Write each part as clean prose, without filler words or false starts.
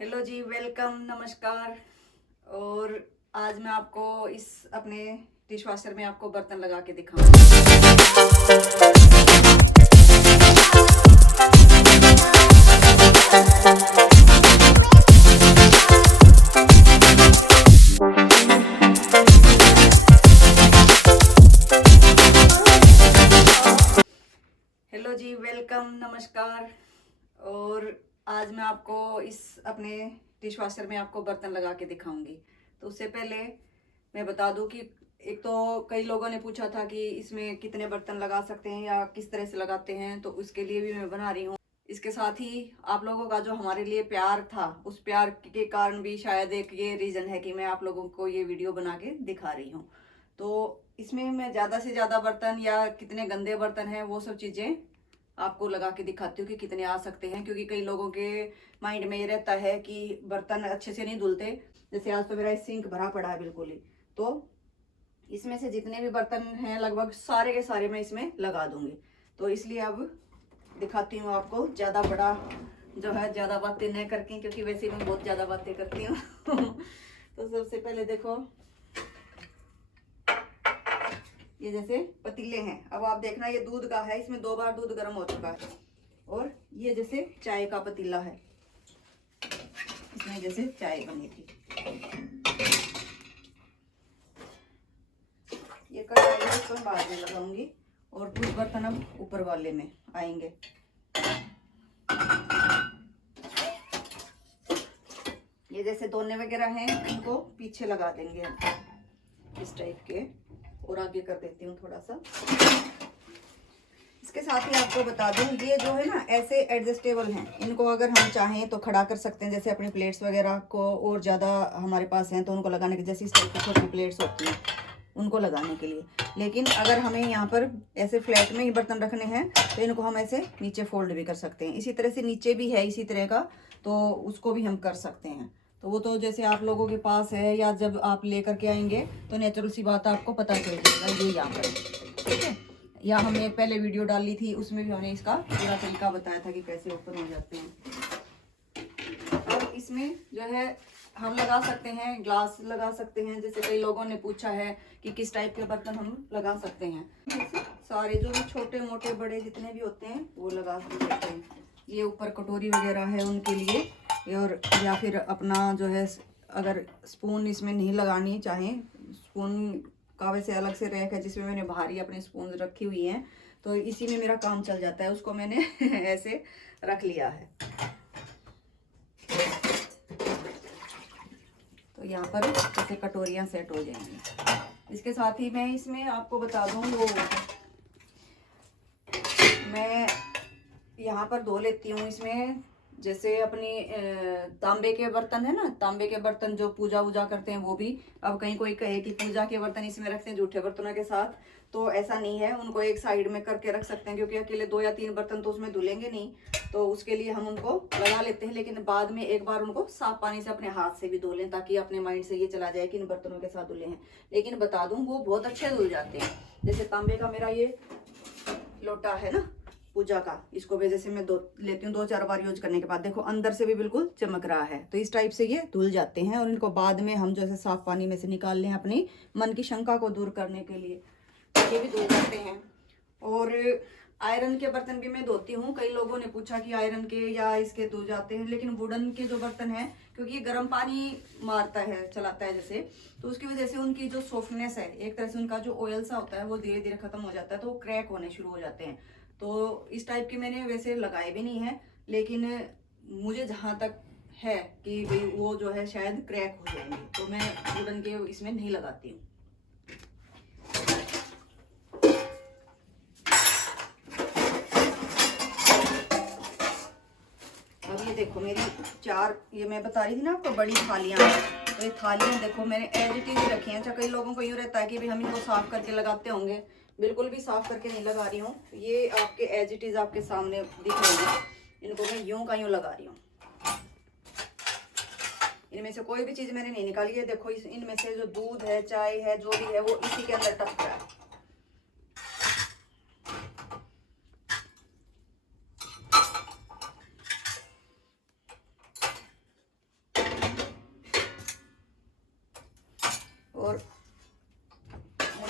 Hello जी, welcome, नमस्कार। और आज मैं आपको इस अपने डिश वॉशर में आपको बर्तन लगा के दिखाऊंगी। हेलो जी, वेलकम, नमस्कार। और आज मैं आपको इस अपने डिश वॉशर में आपको बर्तन लगा के दिखाऊंगी। तो उससे पहले मैं बता दूं कि एक तो कई लोगों ने पूछा था कि इसमें कितने बर्तन लगा सकते हैं या किस तरह से लगाते हैं, तो उसके लिए भी मैं बना रही हूँ। इसके साथ ही आप लोगों का जो हमारे लिए प्यार था, उस प्यार के कारण भी शायद एक ये रीज़न है कि मैं आप लोगों को ये वीडियो बना के दिखा रही हूँ। तो इसमें मैं ज़्यादा से ज़्यादा बर्तन या कितने गंदे बर्तन हैं वो सब चीज़ें आपको लगा के दिखाती हूँ कि कितने आ सकते हैं, क्योंकि कई लोगों के माइंड में ये रहता है कि बर्तन अच्छे से नहीं धुलते। जैसे आज तो मेरा सिंक भरा पड़ा है बिल्कुल ही, तो इसमें से जितने भी बर्तन हैं लगभग सारे के सारे मैं इसमें लगा दूंगी। तो इसलिए अब दिखाती हूँ आपको, ज़्यादा बड़ा जो है ज़्यादा बातें न करके, क्योंकि वैसे मैं बहुत ज़्यादा बातें करती हूँ। तो सबसे पहले देखो, ये जैसे पतीले हैं। अब आप देखना, ये दूध का है, इसमें 2 बार दूध गर्म हो चुका है। और ये जैसे चाय का पतीला है, इसमें जैसे चाय बनी थी। ये कढ़ाई है, इसको बाद में लगाऊंगी। और कुछ बर्तन अब ऊपर वाले में आएंगे। ये जैसे दोने वगैरह हैं, इनको पीछे लगा देंगे हम इस टाइप के। और आगे कर देती हूँ थोड़ा सा। इसके साथ ही आपको बता दूं, ये जो है ना ऐसे एडजस्टेबल हैं। इनको अगर हम चाहें तो खड़ा कर सकते हैं, जैसे अपनी प्लेट्स वगैरह को और ज़्यादा हमारे पास हैं तो उनको लगाने के, जैसे इस टाइप की छोटी प्लेट्स होती हैं उनको लगाने के लिए। लेकिन अगर हमें यहाँ पर ऐसे फ्लैट में ही बर्तन रखने हैं तो इनको हम ऐसे नीचे फोल्ड भी कर सकते हैं। इसी तरह से नीचे भी है इसी तरह का, तो उसको भी हम कर सकते हैं। तो वो तो जैसे आप लोगों के पास है, या जब आप लेकर के आएंगे तो नेचुरल सी बात आपको पता चल जाएगा। ये यहाँ पर ठीक है, या हमने एक पहले वीडियो डाली थी, उसमें भी हमने इसका पूरा तरीका बताया था कि कैसे ओपन हो जाते हैं। अब इसमें जो है हम लगा सकते हैं, ग्लास लगा सकते हैं। जैसे कई लोगों ने पूछा है कि किस टाइप के बर्तन हम लगा सकते हैं। सारे जो भी छोटे मोटे बड़े जितने भी होते हैं वो लगा सकते हैं। ये ऊपर कटोरी वगैरह है उनके लिए, और या फिर अपना जो है, अगर स्पून इसमें नहीं लगानी चाहें, स्पून का वैसे अलग से रैक है जिसमें मैंने बाहर ही अपने स्पून रखी हुई हैं, तो इसी में मेरा काम चल जाता है। उसको मैंने ऐसे रख लिया है। तो यहाँ पर जैसे कटोरियाँ सेट हो जाएंगी। इसके साथ ही मैं इसमें आपको बता दूँ, वो मैं यहाँ पर धो लेती हूँ इसमें। जैसे अपनी तांबे के बर्तन है ना, तांबे के बर्तन जो पूजा वूजा करते हैं वो भी। अब कहीं कोई कहे कि पूजा के बर्तन इसमें रखते हैं जूठे बर्तनों के साथ, तो ऐसा नहीं है। उनको एक साइड में करके रख सकते हैं, क्योंकि अकेले 2 या 3 बर्तन तो उसमें धुलेंगे नहीं। तो उसके लिए हम उनको लगा लेते हैं, लेकिन बाद में एक बार उनको साफ पानी से अपने हाथ से भी धो लें, ताकि अपने माइंड से ये चला जाए कि इन बर्तनों के साथ धुले हैं। लेकिन बता दूं, वो बहुत अच्छे धुल जाते हैं। जैसे तांबे का मेरा ये लोटा है ना पूजा का, इसको भी जैसे मैं लेती हूँ 2-4 बार यूज करने के बाद, देखो अंदर से भी बिल्कुल चमक रहा है। तो इस टाइप से ये धुल जाते हैं, और इनको बाद में हम जैसे साफ पानी में से निकाल लें अपनी मन की शंका को दूर करने के लिए, ये भी धुल जाते हैं। और आयरन के बर्तन भी मैं धोती हूँ। कई लोगों ने पूछा कि आयरन के या इसके धुल जाते हैं, लेकिन वुडन के जो बर्तन हैं, क्योंकि ये गर्म पानी मारता है, चलाता है जैसे, तो उसकी वजह से उनकी जो सॉफ्टनेस है, एक तरह से उनका जो ऑयल सा होता है वो धीरे धीरे खत्म हो जाता है, तो वो क्रैक होने शुरू हो जाते हैं। तो इस टाइप के मैंने वैसे लगाए भी नहीं है, लेकिन मुझे जहाँ तक है कि भाई वो जो है शायद क्रैक हो जाएंगे, तो मैं वुडन के इसमें नहीं लगाती हूँ। अब ये देखो मेरी 4, ये मैं बता रही थी ना आपको, बड़ी थालियाँ हैं। तो ये थालियाँ देखो मैंने एज इट इज रखी हैं। अच्छा, कई लोगों को यूँ रहता है कि भाई हम इनको साफ करके लगाते होंगे, बिल्कुल भी साफ करके नहीं लगा रही हूँ। ये आपके एज इट इज आपके सामने दिख रही है। इनको मैं यूं का यूं लगा रही हूँ। इनमें से कोई भी चीज मैंने नहीं निकाली है। देखो इनमें से जो दूध है, चाय है, जो भी है, वो इसी के अंदर टप रहा है।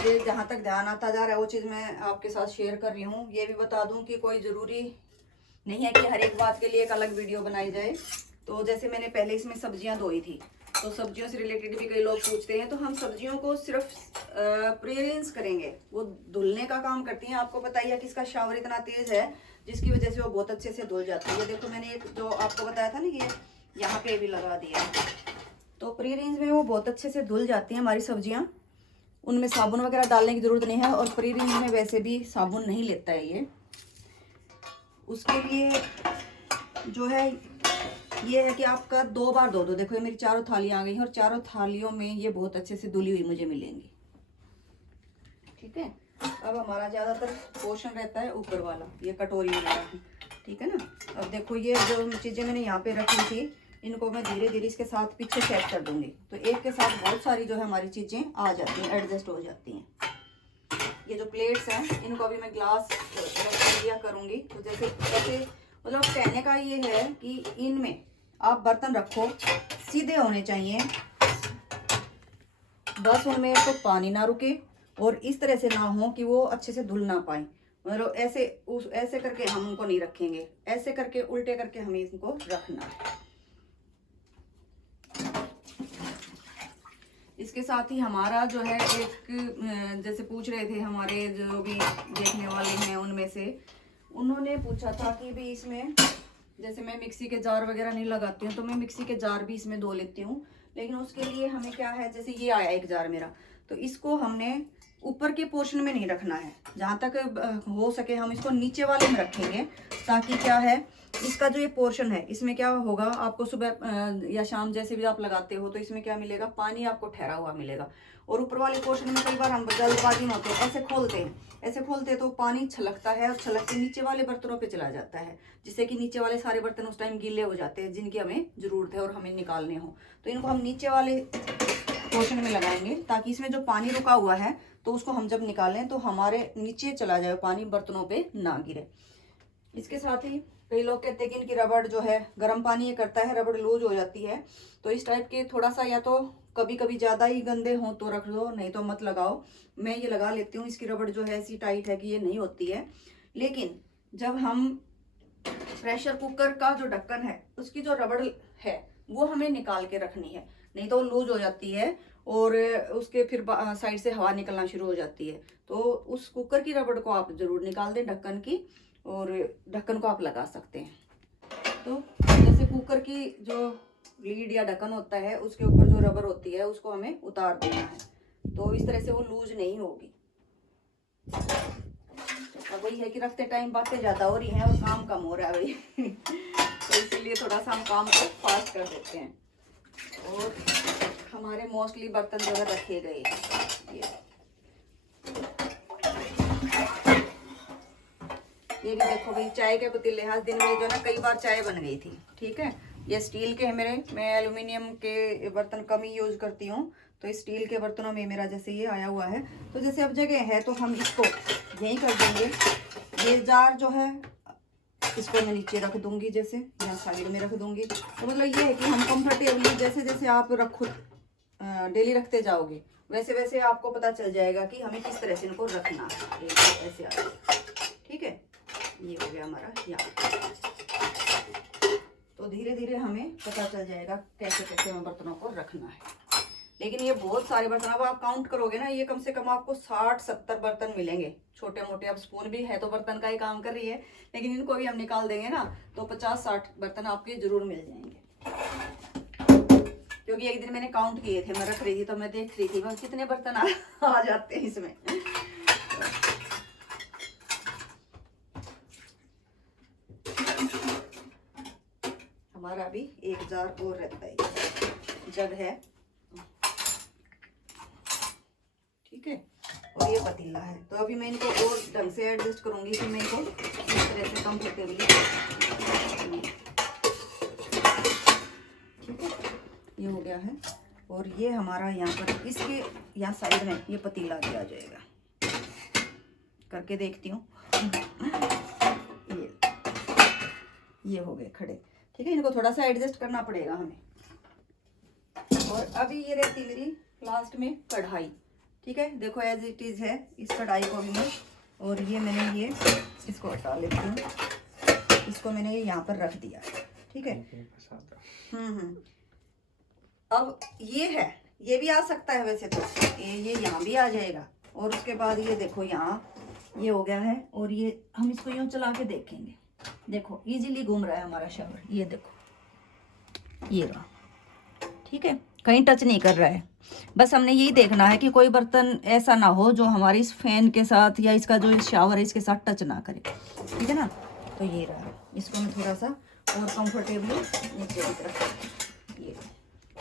ये जहाँ तक ध्यान आता जा रहा है वो चीज़ मैं आपके साथ शेयर कर रही हूँ। ये भी बता दूँ कि कोई ज़रूरी नहीं है कि हर एक बात के लिए एक अलग वीडियो बनाई जाए। तो जैसे मैंने पहले इसमें सब्जियां धोई थी, तो सब्जियों से रिलेटेड भी कई लोग पूछते हैं, तो हम सब्जियों को सिर्फ प्री अरेंज करेंगे, वो धुलने का काम करती हैं। आपको पता ही है कि इसका शावर इतना तेज है जिसकी वजह से वो बहुत अच्छे से धुल जाती है। ये देखो मैंने एक जो आपको बताया था ना, ये यहाँ पे भी लगा दिया है, तो प्री अरेंज में वो बहुत अच्छे से धुल जाती हैं हमारी सब्जियाँ। उनमें साबुन वगैरह डालने की ज़रूरत नहीं है, और प्री अरेंज में वैसे भी साबुन नहीं लेता है ये। उसके लिए जो है ये है कि आपका 2 बार धो दो। देखो ये मेरी चारों थालियां आ गई हैं, और चारों थालियों में ये बहुत अच्छे से धुली हुई मुझे मिलेंगी। ठीक है, अब हमारा ज़्यादातर पोर्शन रहता है ऊपर वाला, ये कटोरी वगैरह, ठीक है ना। अब देखो ये जो चीज़ें मैंने यहाँ पे रखी थी, इनको मैं धीरे धीरे इसके साथ पीछे सेट कर दूंगी, तो एक के साथ बहुत सारी जो है हमारी चीज़ें आ जाती हैं, एडजस्ट हो जाती हैं। ये जो प्लेट्स हैं इनको अभी मैं ग्लास रख दिया करूँगी। तो जैसे मतलब कहने का ये है कि इनमें आप बर्तन रखो, सीधे होने चाहिए, बस उनमें तो पानी ना रुके, और इस तरह से ना हो कि वो अच्छे से धुल ना पाए। मतलब ऐसे करके हम उनको नहीं रखेंगे, ऐसे करके उल्टे करके हमें इनको रखना है। इसके साथ ही हमारा जो है एक, जैसे पूछ रहे थे हमारे जो भी देखने वाले हैं उनमें से, उन्होंने पूछा था कि भी इसमें जैसे मैं मिक्सी के जार वगैरह नहीं लगाती हूँ, तो मैं मिक्सी के जार भी इसमें धो लेती हूँ। लेकिन उसके लिए हमें क्या है, जैसे ये आया एक जार मेरा, तो इसको हमने ऊपर के पोर्शन में नहीं रखना है, जहाँ तक हो सके हम इसको नीचे वाले में रखेंगे, ताकि क्या है इसका जो ये पोर्शन है, इसमें क्या होगा, आपको सुबह या शाम जैसे भी आप लगाते हो तो इसमें क्या मिलेगा, पानी आपको ठहरा हुआ मिलेगा। और ऊपर वाले पोर्शन में कई बार हम जल्दबाजी में होते हैं, ऐसे खोलते हैं तो पानी छलकता है, और छलक के नीचे वाले बर्तनों पे चला जाता है, जिससे कि नीचे वाले सारे बर्तन उस टाइम गीले हो जाते हैं, जिनकी हमें ज़रूरत है और हमें निकालने हो। तो इनको हम नीचे वाले पोर्शन में लगाएंगे, ताकि इसमें जो पानी रुका हुआ है तो उसको हम जब निकालें तो हमारे नीचे चला जाए पानी, बर्तनों पे ना गिरे। इसके साथ ही कई लोग कहते हैं कि इनकी रबड़ जो है गर्म पानी ये करता है, रबड़ लूज हो जाती है। तो इस टाइप के थोड़ा सा, या तो कभी कभी ज़्यादा ही गंदे हों तो रख दो, नहीं तो मत लगाओ। मैं ये लगा लेती हूँ, इसकी रबड़ जो है ऐसी टाइट है कि ये नहीं होती है। लेकिन जब हम प्रेशर कुकर का जो ढक्कन है उसकी जो रबड़ है वो हमें निकाल के रखनी है, नहीं तो लूज हो जाती है और उसके फिर साइड से हवा निकलना शुरू हो जाती है। तो उस कुकर की रबड़ को आप जरूर निकाल दें ढक्कन की, और ढक्कन को आप लगा सकते हैं। तो जैसे कुकर की जो लीड या ढक्कन होता है उसके ऊपर जो रबर होती है उसको हमें उतार देना है, तो इस तरह से वो लूज नहीं होगी। अब वही है कि रखते टाइम बातें ज़्यादा हो रही हैं और काम कम हो रहा है भाई तो इसीलिए थोड़ा सा हम काम को फास्ट कर देते हैं। और हमारे मोस्टली बर्तन जो है रखे गए, ये भी देखो भाई, चाय के पतीले, आज दिन में जो ना कई बार चाय बन गई थी। ठीक है, ये स्टील के हैं मेरे, मैं एल्युमिनियम के बर्तन कम ही यूज करती हूँ, तो स्टील के बर्तनों में मेरा जैसे ये आया हुआ है। तो जैसे अब जगह है तो हम इसको यहीं कर देंगे। ये जार जो है इसको मैं नीचे रख दूंगी, जैसे यहाँ साइड में रख दूंगी। तो मतलब ये है कि हम कंफर्टेबली, जैसे जैसे आप रखो डेली रखते जाओगे वैसे वैसे आपको पता चल जाएगा कि हमें किस तरह से इनको रखना है। ऐसे आ, ठीक है, ये हो गया हमारा यहाँ। तो धीरे धीरे हमें पता चल जाएगा कैसे कैसे हमें बर्तनों को रखना है। लेकिन ये बहुत सारे बर्तन, अब आप काउंट करोगे ना, ये कम से कम आपको 60-70 बर्तन मिलेंगे छोटे मोटे। अब स्पून भी है तो बर्तन का ही काम कर रही है, लेकिन इनको भी हम निकाल देंगे ना तो 50-60 बर्तन आपके जरूर मिल जाएंगे। क्योंकि एक दिन मैंने काउंट किए थे, मैं रख रही थी तो मैं देख रही थी बस कितने बर्तन आ जाते हैं इसमें। हमारा अभी एक जार और रहता है, जग है, ठीक है, और ये पतीला है। तो अभी मैं इनको और ढंग से एडजस्ट करूंगी कि मैं इनको इस तरह से कंफर्टेबली, ठीक है, ये हो गया है। और ये हमारा यहाँ पर इसके यहाँ साइड में ये पतीला भी आ जाएगा, करके देखती हूँ ये हो गए खड़े, ठीक है। इनको थोड़ा सा एडजस्ट करना पड़ेगा हमें। और अभी ये रहती मेरी लास्ट में कढ़ाई। ठीक है, देखो एज इट इज है इस कढ़ाई को भी मैं, और ये मैंने ये इसको हटा लेती हूँ, इसको मैंने ये यहाँ पर रख दिया, ठीक है। अब ये है, ये भी आ सकता है वैसे तो, ये यहाँ भी आ जाएगा। और उसके बाद ये देखो यहाँ ये हो गया है, और ये हम इसको यूँ चला के देखेंगे, देखो इजीली घूम रहा है हमारा शावर, ये देखो ये रहा, ठीक है, कहीं टच नहीं कर रहा है। बस हमने यही देखना है कि कोई बर्तन ऐसा ना हो जो हमारे इस फैन के साथ या इसका जो शावर है इसके साथ टच ना करे, ठीक है ना। तो ये रहा, इसको मैं थोड़ा सा और कंफर्टेबली नीचे रख, ये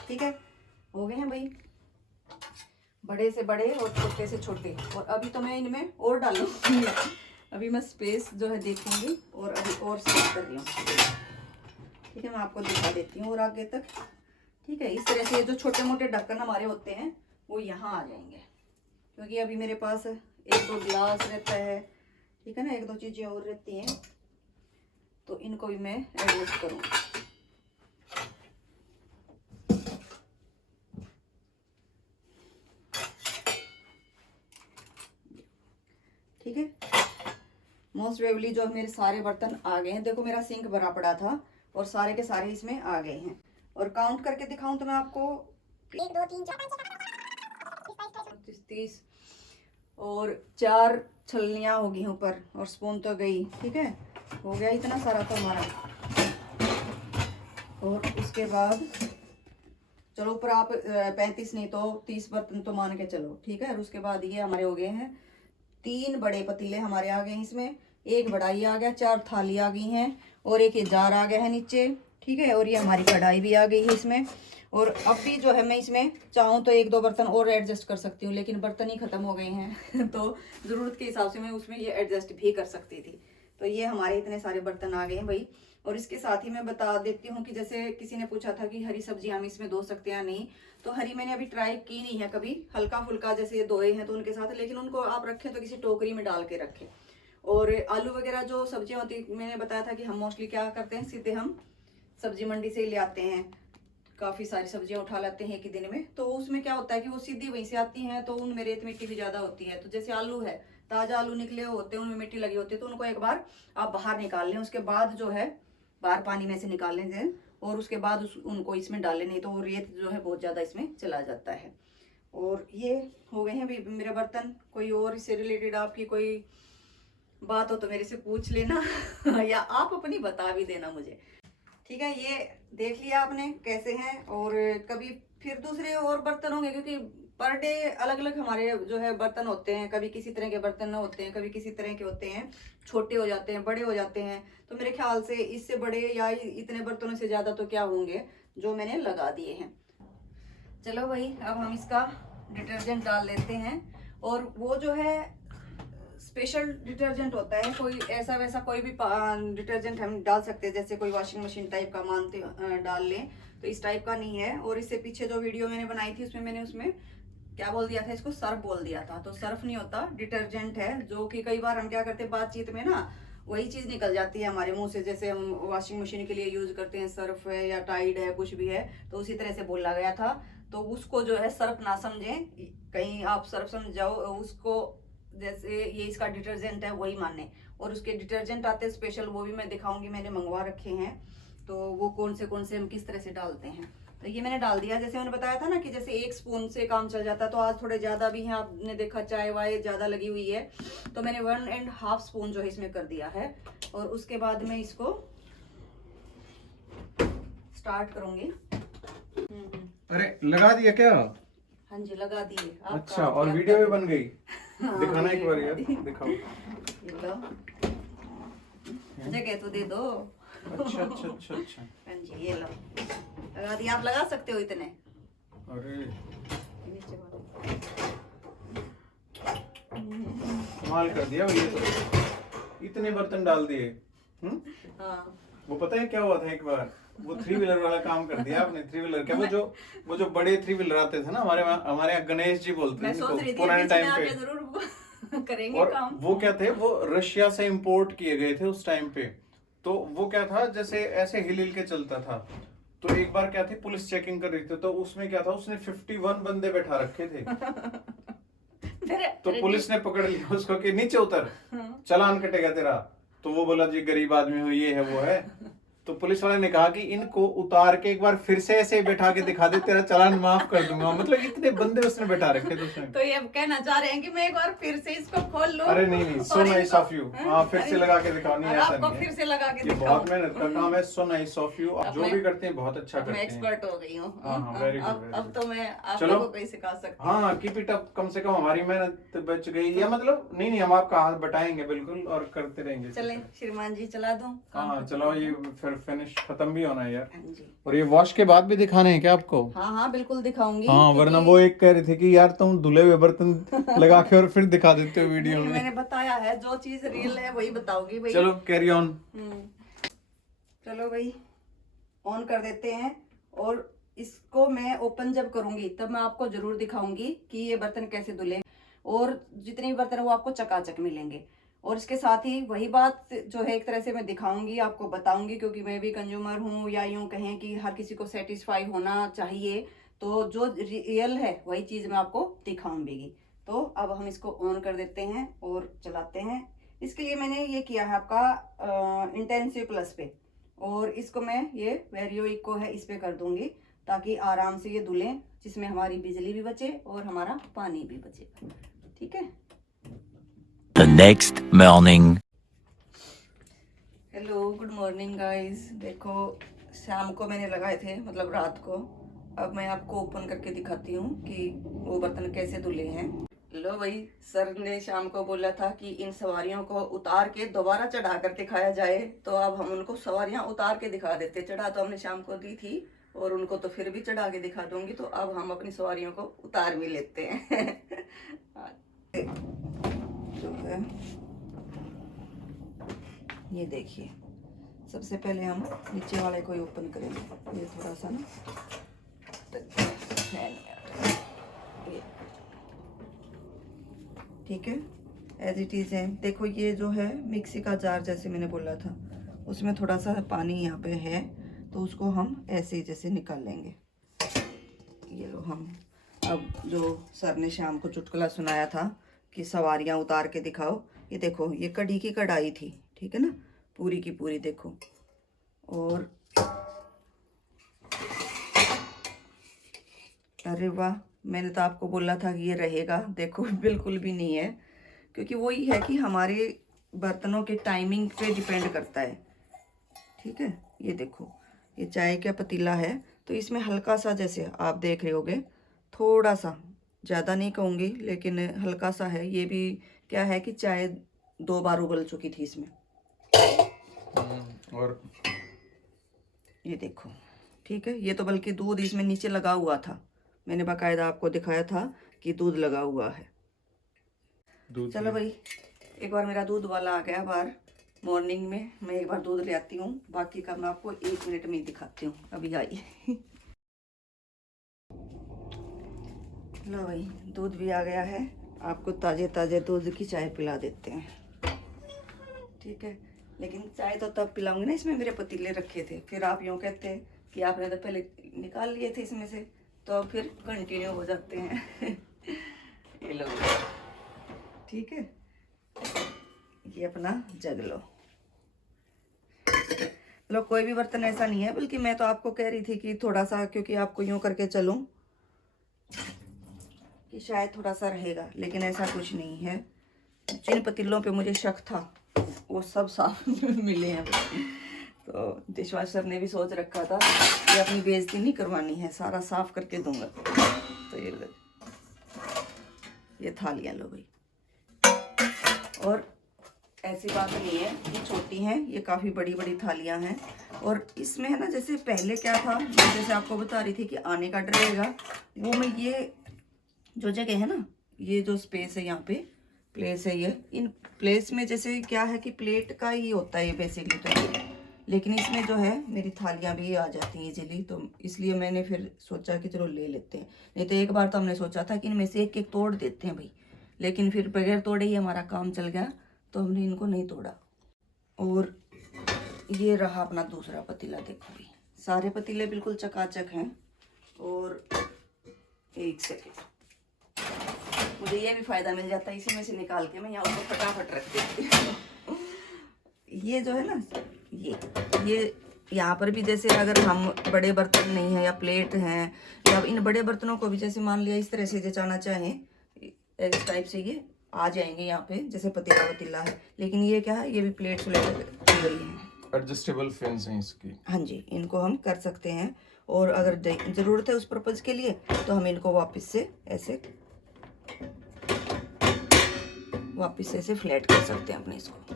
ठीक है, हो गए हैं भाई बड़े से बड़े और छोटे से छोटे। और अभी तो मैं इनमें और डालूंगी, अभी मैं स्पेस जो है देखूंगी, और अभी और सेट कर रही हूँ, ठीक है, मैं आपको दिखा देती हूँ और आगे तक, ठीक है। इस तरह से जो छोटे मोटे ढक्कन हमारे होते हैं वो यहाँ आ जाएंगे, क्योंकि अभी मेरे पास 1-2 गिलास रहता है, ठीक है ना, 1-2 चीज़ें और रहती हैं, तो इनको भी मैं एडजस्ट करूँगी। ठीक है, मोस्ट वेवली जो मेरे सारे बर्तन आ गए हैं। देखो मेरा सिंक भरा पड़ा था और सारे के सारे इसमें आ गए हैं। और काउंट करके दिखाऊं तो मैं आपको 1 2 3 4 5 30 और 4 छलनियाँ होगी ऊपर, और स्पून तो गई, ठीक है, हो गया इतना सारा तो हमारा। और उसके बाद चलो ऊपर आप 35 नहीं तो 30 बर्तन तो मान के चलो, ठीक है। और उसके बाद ये हमारे हो गए हैं 3 बड़े पतीले हमारे आ गए हैं इसमें, 1 बड़ाई आ गया, 4 थाली आ गई हैं, और 1 जार आ गया है नीचे, ठीक है। और ये हमारी कढ़ाई भी आ गई है इसमें। और अब भी जो है मैं इसमें चाहूँ तो 1-2 बर्तन और एडजस्ट कर सकती हूँ, लेकिन बर्तन ही ख़त्म हो गए हैं तो ज़रूरत के हिसाब से मैं उसमें ये एडजस्ट भी कर सकती थी। तो ये हमारे इतने सारे बर्तन आ गए हैं भाई। और इसके साथ ही मैं बता देती हूँ कि जैसे किसी ने पूछा था कि हरी सब्जी हम इसमें धो सकते हैं या नहीं, तो हरी मैंने अभी ट्राई की नहीं है कभी, हल्का फुल्का जैसे ये धोए हैं तो उनके साथ, लेकिन उनको आप रखें तो किसी टोकरी में डाल के रखें। और आलू वगैरह जो सब्जियां होती, मैंने बताया था कि हम मोस्टली क्या करते हैं, सीधे हम सब्जी मंडी से ही ले आते हैं, काफ़ी सारी सब्जियां उठा लाते हैं एक ही दिन में। तो उसमें क्या होता है कि वो सीधी वहीं से आती हैं, तो उनमें रेत मिट्टी भी ज़्यादा होती है। तो जैसे आलू है, ताज़ा आलू निकले होते हैं, उनमें मिट्टी लगी होती है, तो उनको एक बार आप बाहर निकाल लें, उसके बाद जो है बाहर पानी में से निकाल लें, और उसके बाद उनको इसमें डाल लें, नहीं तो रेत जो है बहुत ज़्यादा इसमें चला जाता है। और ये हो गए हैं भी मेरे बर्तन। कोई और इससे रिलेटेड आपकी कोई बात हो तो मेरे से पूछ लेना या आप अपनी बता भी देना मुझे, ठीक है। ये देख लिया आपने कैसे हैं, और कभी फिर दूसरे और बर्तन होंगे, क्योंकि पर डे अलग अलग हमारे जो है बर्तन होते हैं, कभी किसी तरह के बर्तन होते हैं, कभी किसी तरह के होते हैं, छोटे हो जाते हैं, बड़े हो जाते हैं। तो मेरे ख्याल से इससे बड़े या इतने बर्तनों से ज़्यादा तो क्या होंगे जो मैंने लगा दिए हैं। चलो भाई, अब हम इसका डिटर्जेंट डाल लेते हैं। और वो जो है स्पेशल डिटर्जेंट होता है, कोई ऐसा वैसा कोई भी डिटर्जेंट हम डाल सकते हैं, जैसे कोई वॉशिंग मशीन टाइप का मानते डाल लें, तो इस टाइप का नहीं है। और इससे पीछे जो वीडियो मैंने बनाई थी उसमें मैंने उसमें क्या बोल दिया था, इसको सर्फ बोल दिया था। तो सर्फ नहीं होता, डिटर्जेंट है, जो कि कई बार हम क्या करते हैं बातचीत में ना वही चीज़ निकल जाती है हमारे मुंह से, जैसे हम वॉशिंग मशीन के लिए यूज करते हैं सर्फ है या टाइड है कुछ भी है, तो उसी तरह से बोला गया था। तो उसको जो है सर्फ ना समझें, कहीं आप सर्फ समझ जाओ उसको, जैसे ये इसका डिटर्जेंट है वही माने। और उसके डिटर्जेंट आते हैं स्पेशल, वो भी मैं दिखाऊंगी, मैंने मंगवा रखे हैं। तो वो कौन से हम किस तरह से डालते हैं। तो ये मैंने डाल दिया, जैसे मैंने बताया था ना कि जैसे 1 स्पून से काम चल जाता है, तो आज थोड़े ज़्यादा भी हैं, आपने देखा चाय वाय ज़्यादा लगी हुई है, तो मैंने 1.5 स्पून जो है इसमें कर दिया है। और उसके बाद मैं इसको स्टार्ट करूंगी। अरे लगा दिया क्या? हाँ जी लगा दिए। अच्छा, और वीडियो भी बन गई? हाँ, दिखाना एक बार यार, दिखाओ। ये लो, जगह तो दे दो। अच्छा अच्छा अच्छा अच्छा। हाँ जी ये लो, लगा दिया। आप लगा सकते हो इतने। अरे नीचे वाले कमाल कर दिया भैया, तो इतने बर्तन डाल दिए। हाँ वो पता है क्या हुआ था एक बार, वो 3 व्हीलर वाला काम कर दिया आपने। 3 व्हीलर क्या, वो जो बड़े 3 व्हीलर आते थे ना, हमारे यहाँ गणेश जी बोलते मैं हैं सोच रही थी पुराने टाइम पे। जरूर करेंगे और काम। वो क्या थे, वो रशिया से इंपोर्ट किए गए थे उस टाइम पे। तो वो क्या था, जैसे ऐसे हिल हिल के चलता था। तो एक बार क्या थी, पुलिस चेकिंग कर रही थी, तो उसमें क्या था, उसने 51 बंदे बैठा रखे थे। तो पुलिस ने पकड़ लिया उसको कि नीचे उतर, चालान कटेगा तेरा। तो वो बोला जी गरीब आदमी हो, ये है वो है। तो पुलिस वाले ने कहा कि इनको उतार के एक बार फिर से ऐसे ही बैठा के दिखा दे, तेरा चालान माफ कर दूंगा। मतलब इतने बंदे उसने बैठा रखे थे उसने। तो ये अब कहना चाह रहे हैं कि मैं एक बार फिर से इसको खोल लूं? अरे नहीं, सो नाइस ऑफ यू। हाँ, फिर से लगा के दिखाओ। नहीं, ऐसा नहीं है, फिर से लगा के ये दिखाओ। बहुत मेहनत का काम है। So nice of you. आप जो भी करते हैं बहुत अच्छा करते मैं हैं। एक्सपर्ट हो गई हूँ। हाँ, वेरी गुड। अब तो मैं आप चलो। लोगों को ही सिखा सकती हूँ। हाँ, कीप इट अप। कम से कम हमारी मेहनत बच गई, या मतलब नहीं, हम आपका हाथ बटाएंगे बिल्कुल और करते रहेंगे। चलें श्रीमान जी, चला दूं? हाँ चलो, ये फिर फिनिश खत्म भी होना है यार। हाँ जी। और ये वॉश के बाद भी दिखाने हैं क्या आपको? हाँ हाँ, बिल्कुल दिखाऊंगी। हाँ, वरना वो एक कह रहे थे कि यार तुम धुले हुए बर्तन लगा के और फिर दिखा देते हो वीडियो नहीं, में। मैंने बताया है, जो चीज रियल है वही बताऊंगी भाई। चलो कैरी ऑन। चलो भाई, ऑन कर देते हैं। और इसको मैं ओपन जब करूंगी तब मैं आपको जरूर दिखाऊंगी कि ये बर्तन कैसे धुले, और जितने भी बर्तन है वो आपको चकाचक मिलेंगे। और इसके साथ ही वही बात जो है एक तरह से मैं दिखाऊंगी, आपको बताऊंगी, क्योंकि मैं भी कंज्यूमर हूँ, या यूं कहें कि हर किसी को सेटिस्फाई होना चाहिए। तो जो रियल है वही चीज मैं आपको दिखाऊंगी। तो अब हम इसको ऑन कर देते हैं और चलाते हैं। इसके लिए मैंने ये किया है आपका इंटेंसिव प्लस पे, और इसको मैं ये वेरियो इको है इस पे कर दूंगी, ताकि आराम से ये धुलें, जिसमें हमारी बिजली भी बचे और हमारा पानी भी बचे। ठीक है। The next morning. Hello, good morning guys. देखो, शाम को मैंने लगाए थे, मतलब रात को। अब मैं आपको ओपन करके दिखाती हूँ कि वो बर्तन कैसे धुले हैं। लो भाई, सर ने शाम को बोला था कि इन सवारियों को उतार के दोबारा चढ़ा कर दिखाया जाए, तो अब हम उनको सवारियां उतार के दिखा देते। चढ़ा तो हमने शाम को दी थी, और उनको तो फिर भी चढ़ा के दिखा दूंगी। तो अब हम अपनी सवारियों को उतार भी लेते हैं। जो है ये देखिए, सबसे पहले हम नीचे वाले को ही ओपन करेंगे। ये थोड़ा सा ना ये ठीक है, एज इट इज़ है। देखो, ये जो है मिक्सी का जार, जैसे मैंने बोला था, उसमें थोड़ा सा पानी यहाँ पे है, तो उसको हम ऐसे ही जैसे निकाल लेंगे। ये लो, हम अब जो सर ने शाम को चुटकुला सुनाया था कि सवारियाँ उतार के दिखाओ, ये देखो, ये कढ़ी की कढ़ाई थी, ठीक है ना, पूरी की पूरी देखो। और अरे वाह, मैंने तो आपको बोला था कि ये रहेगा, देखो बिल्कुल भी नहीं है। क्योंकि वही है कि हमारे बर्तनों के टाइमिंग पे डिपेंड करता है। ठीक है, ये देखो, ये चाय का पतीला है, तो इसमें हल्का सा, जैसे आप देख रहे होगे, थोड़ा सा, ज़्यादा नहीं कहूँगी लेकिन हल्का सा है। ये भी क्या है कि चाय 2 बार उबल चुकी थी इसमें। और ये देखो, ठीक है, ये तो बल्कि दूध इसमें नीचे लगा हुआ था, मैंने बाकायदा आपको दिखाया था कि दूध लगा हुआ है। चलो भाई, एक बार मेरा दूध वाला आ गया बाहर मॉर्निंग में, मैं एक बार दूध ले आती हूँ, बाकी का मैं आपको 1 मिनट में ही दिखाती हूँ। अभी आइए। लो भाई, दूध भी आ गया है, आपको ताज़े ताज़े दूध की चाय पिला देते हैं। ठीक है, लेकिन चाय तो तब पिलाऊंगी ना, इसमें मेरे पतीले रखे थे। फिर आप यूँ कहते कि आपने तो पहले निकाल लिए थे इसमें से, तो फिर कंटिन्यू हो जाते हैं। ये लो, ठीक है, ये अपना जग लो। चलो, कोई भी बर्तन ऐसा नहीं है, बल्कि मैं तो आपको कह रही थी कि थोड़ा सा, क्योंकि आपको यूँ करके चलूँ कि शायद थोड़ा सा रहेगा, लेकिन ऐसा कुछ नहीं है। जिन पतीलों पे मुझे शक था वो सब साफ मिले हैं। तो डिशवाशर ने भी सोच रखा था कि अपनी बेइज्जती नहीं करवानी है, सारा साफ करके दूंगा। तो ये लो, ये थालियाँ लो भाई। और ऐसी बात नहीं है कि छोटी हैं, ये काफ़ी बड़ी बड़ी थालियाँ हैं। और इसमें है ना, जैसे पहले क्या था, मैं जैसे आपको बता रही थी कि आने का डर रहेगा, वो मैं ये जो जगह है ना, ये जो स्पेस है यहाँ पे, प्लेस है ये, इन प्लेस में जैसे क्या है कि प्लेट का ही होता है ये बेसिकली, तो लेकिन इसमें जो है मेरी थालियाँ भी आ जाती हैं इजीली। तो इसलिए मैंने फिर सोचा कि चलो ले लेते हैं। नहीं तो एक बार तो हमने सोचा था कि इनमें से एक एक तोड़ देते हैं भाई, लेकिन फिर बगैर तोड़े ही हमारा काम चल गया, तो हमने इनको नहीं तोड़ा। और ये रहा अपना दूसरा पतीला, देखो भाई, सारे पतीले बिल्कुल चकाचक हैं। और एक सेकेंड, मुझे ये भी फायदा मिल जाता है, इसी में से निकाल के मैं यहाँ ऊपर फटाफट रख देती हूँ। ये जो है ना, ये यहाँ पर भी जैसे अगर हम बड़े बर्तन नहीं है या प्लेट हैं या इन बड़े बर्तनों को भी जैसे मान लिया इस तरह से जचाना चाहें, इस टाइप से ये आ जाएंगे यहाँ पे, जैसे पतीला वतीला है। लेकिन ये क्या है, ये भी प्लेट की गई है, एडजस्टेबल फैंस हैं इसकी। हाँ जी, इनको हम कर सकते हैं। और अगर ज़रूरत है उस पर्पज़ के लिए तो हम इनको वापस से ऐसे फ्लैट कर सकते हैं अपने इसको।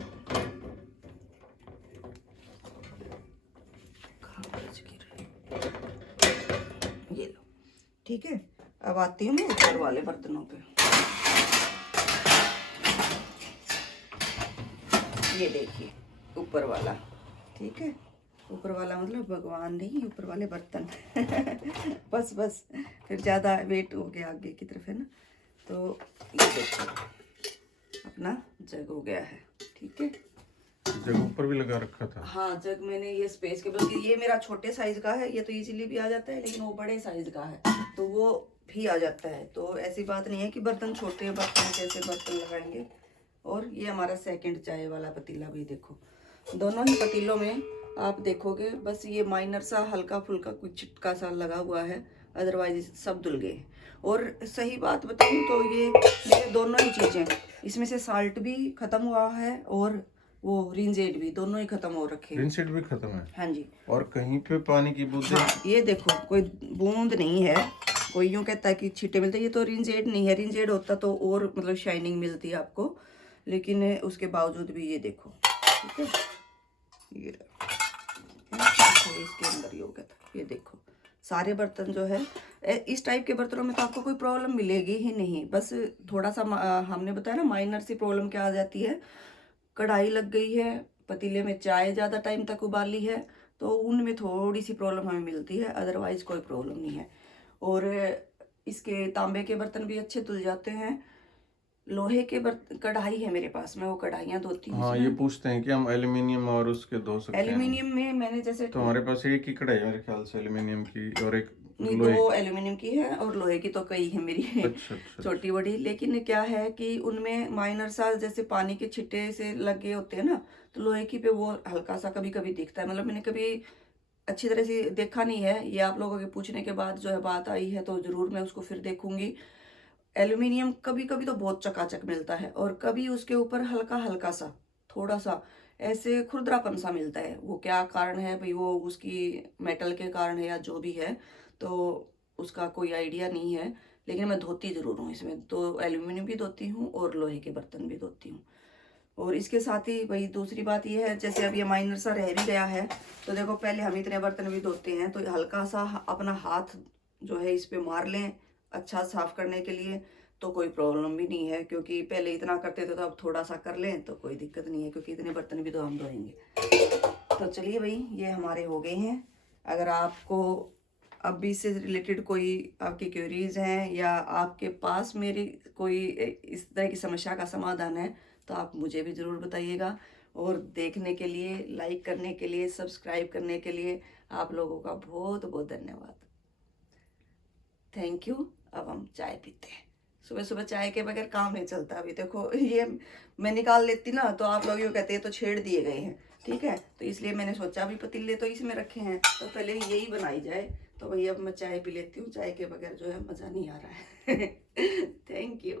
ये लो, ठीक है। अब आती हूँ मैं ऊपर वाले बर्तनों पे। ये देखिए ऊपर वाला, ठीक है। ऊपर वाला मतलब भगवान नहीं, ऊपर वाले बर्तन। बस फिर ज़्यादा वेट हो गया आगे की तरफ है ना। तो ये देखो अपना जग हो गया है, ठीक है। जग ऊपर भी लगा रखा था। हाँ, जग मैंने ये स्पेस के, बल्कि ये मेरा छोटे साइज का है, ये तो इजीली भी आ जाता है, लेकिन वो बड़े साइज का है तो वो भी आ जाता है। तो ऐसी बात नहीं है कि बर्तन छोटे, बर्तन कैसे बर्तन लगाएंगे। और ये हमारा सेकंड चाय वाला पतीला भी देखो, दोनों ही पतीलों में आप देखोगे बस ये माइनर सा हल्का फुल्का कुछ चिटका सा लगा हुआ है, अदरवाइज सब धुल गए। और सही बात बताऊँ तो ये मेरे दोनों ही चीज़ें, इसमें से साल्ट भी ख़त्म हुआ है और वो रिंजेड भी, दोनों ही खत्म हो रखे हैं। रिंसेट भी खत्म है, हाँ जी। और कहीं पे पानी की बूंदें, हाँ, ये देखो कोई बूंद नहीं है। कोई यूँ कहता है कि छींटे मिलते, ये तो रिंजेड नहीं है। रिंजेड होता तो और मतलब शाइनिंग मिलती है आपको, लेकिन उसके बावजूद भी ये देखो, ठीक है। ये इसके अंदर ये हो गया था, ये देखो सारे बर्तन जो है इस टाइप के बर्तनों में तो आपको कोई प्रॉब्लम मिलेगी ही नहीं। बस थोड़ा सा हमने बताया ना माइनर सी प्रॉब्लम क्या आ जाती है, कढ़ाई लग गई है, पतीले में चाय ज़्यादा टाइम तक उबाली है, तो उनमें थोड़ी सी प्रॉब्लम हमें मिलती है, अदरवाइज कोई प्रॉब्लम नहीं है। और इसके तांबे के बर्तन भी अच्छे धुल जाते हैं। लोहे के बर्तन, कढ़ाई है मेरे पास, मैं वो कढ़ाइयाँ धोती हूँ। हाँ, ये पूछते हैं कि हम एल्यूमिनियम और उसके धो सकते हैं। एल्यूमिनियम में मैंने जैसे तो हमारे पास एक ही कढ़ाई है मेरे ख्याल से एल्यूमिनियम की, और एक नहीं, दो एल्यूमिनियम की है और लोहे की तो कई है मेरी। अच्छा। छोटी बड़ी। लेकिन क्या है कि उनमें माइनर सा जैसे पानी के छिट्टे से लगे होते हैं ना, तो लोहे की पे वो हल्का सा कभी कभी दिखता है। मतलब मैंने कभी अच्छी तरह से देखा नहीं है, ये आप लोगों के पूछने के बाद जो है बात आई है, तो ज़रूर मैं उसको फिर देखूंगी। एल्यूमिनियम कभी कभी तो बहुत चकाचक मिलता है और कभी उसके ऊपर हल्का हल्का सा थोड़ा सा ऐसे खुरदरापन सा मिलता है। वो क्या कारण है भाई, वो उसकी मेटल के कारण है या जो भी है, तो उसका कोई आइडिया नहीं है। लेकिन मैं धोती ज़रूर हूँ इसमें, तो एल्यूमिनियम भी धोती हूँ और लोहे के बर्तन भी धोती हूँ। और इसके साथ ही भाई दूसरी बात ये है, जैसे अब ये माइनर सा रह भी गया है, तो देखो पहले हम इतने बर्तन भी धोते हैं तो हल्का सा अपना हाथ जो है इस पे मार लें अच्छा साफ करने के लिए, तो कोई प्रॉब्लम भी नहीं है। क्योंकि पहले इतना करते थे तो अब थोड़ा सा कर लें तो कोई दिक्कत नहीं है, क्योंकि इतने बर्तन भी तो हम धोएंगे। तो चलिए भाई, ये हमारे हो गए हैं। अगर आपको अब भी इससे रिलेटेड कोई आपकी क्वेरीज हैं या आपके पास मेरी कोई इस तरह की समस्या का समाधान है, तो आप मुझे भी ज़रूर बताइएगा। और देखने के लिए, लाइक करने के लिए, सब्सक्राइब करने के लिए आप लोगों का बहुत बहुत धन्यवाद। Thank you. अब हम चाय पीते हैं। सुबह सुबह चाय के बगैर काम नहीं चलता। अभी देखो ये मैं निकाल लेती ना तो आप लोग यूँ कहते हैं तो छेड़ दिए गए हैं, ठीक है। तो इसलिए मैंने सोचा अभी पतीले तो इसमें रखे हैं तो पहले यही बनाई जाए। तो भैया अब मैं चाय पी लेती हूँ, चाय के बगैर जो है मज़ा नहीं आ रहा है। Thank you.